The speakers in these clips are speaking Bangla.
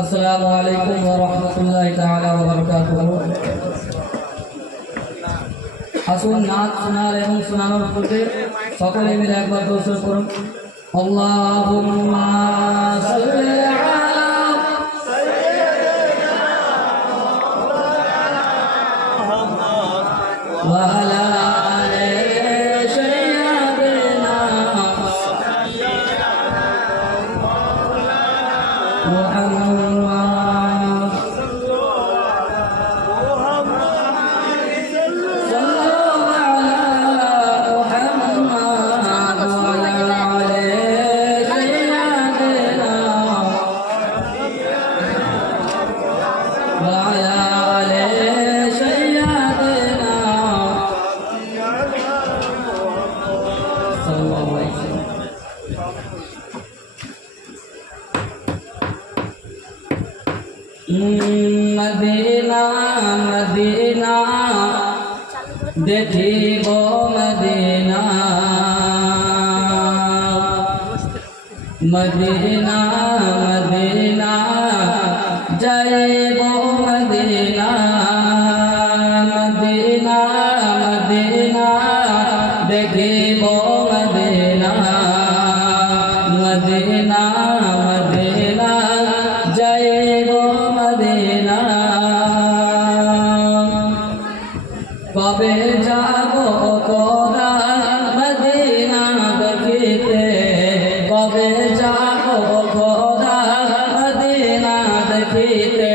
আসসালামু আলাইকুম ওয়া রাহমাতুল্লাহি তাআলা ওয়া বারাকাতুহু। আসুন নাচ শোনার এবং শোনানোর পূর্বে সকলে মিলে একবার দোয়া করুন। আল্লাহুম্মা সাল্লি আলা ওয়া আলা আলি সাইয়্যিদিনা মুহাম্মদ মদিনা মদিনা দেখিব মদিনা মদিনা মদিনা যাইব মদিনা মদিনা মদিনা দেখিব মদিনা মদিনা মদিনা যাইব মদিনা কবে যাব খোদা মদিনা দেখিতে কবে যাব খোদা মদিনা দেখিতে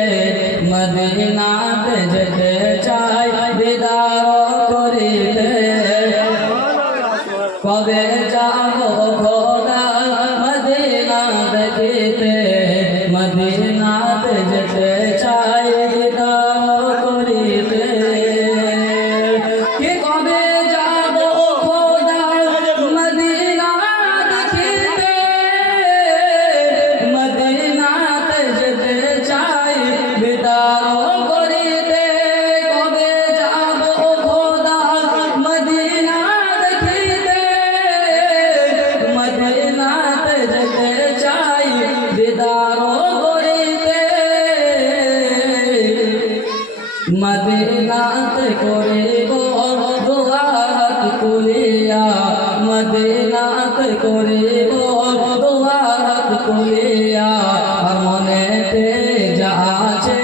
মদিনাতে যেতে চাই দিদার করিতে কবে যাব খোদা মদিনা দেখিতে মদিনাতে যেতে চাই দিদার করিতে কি কবে যাব খোদা মদিনা দেখিতে মদিনাতে যেতে চাই দিদার করিতে কবে যাব খোদা মদিনা দেখিতে মদিনাতে যেতে চাই দিদার করিতে মদিনাতে করিব দোয়া হাত তুলিয়া মদিনাতে করিব দোয়া হাত তুলিয়া আর মনেতে যা আছে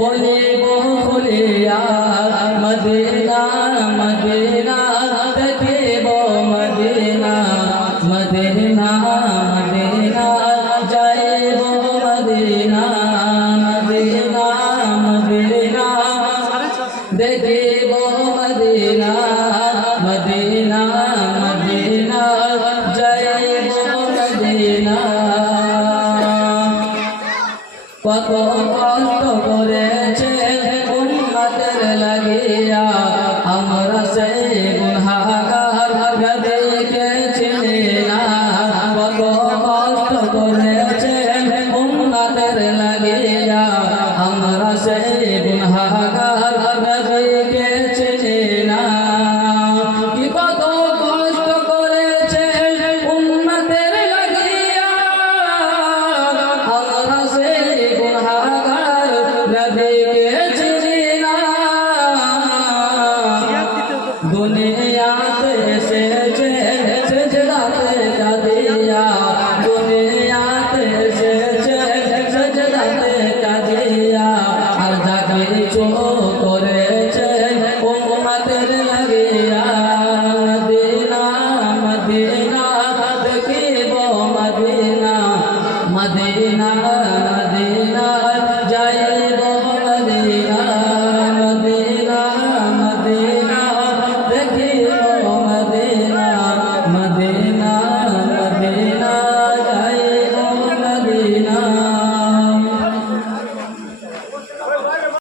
বলিব খুলিয়া মদিনা মদিনা দেখিব মদিনা মদিনা মদিনা যাইব মদিনা মদিনা মদিনা দেখিব মদিনা মদিনা মদিনা যাইব মদিনা কত কষ্ট করেছে উম্মতের লাগিয়া আমরা সেই গুনাহগার গদিকে চিনি না কত কষ্ট করেছে উম্মতের লাগিয়া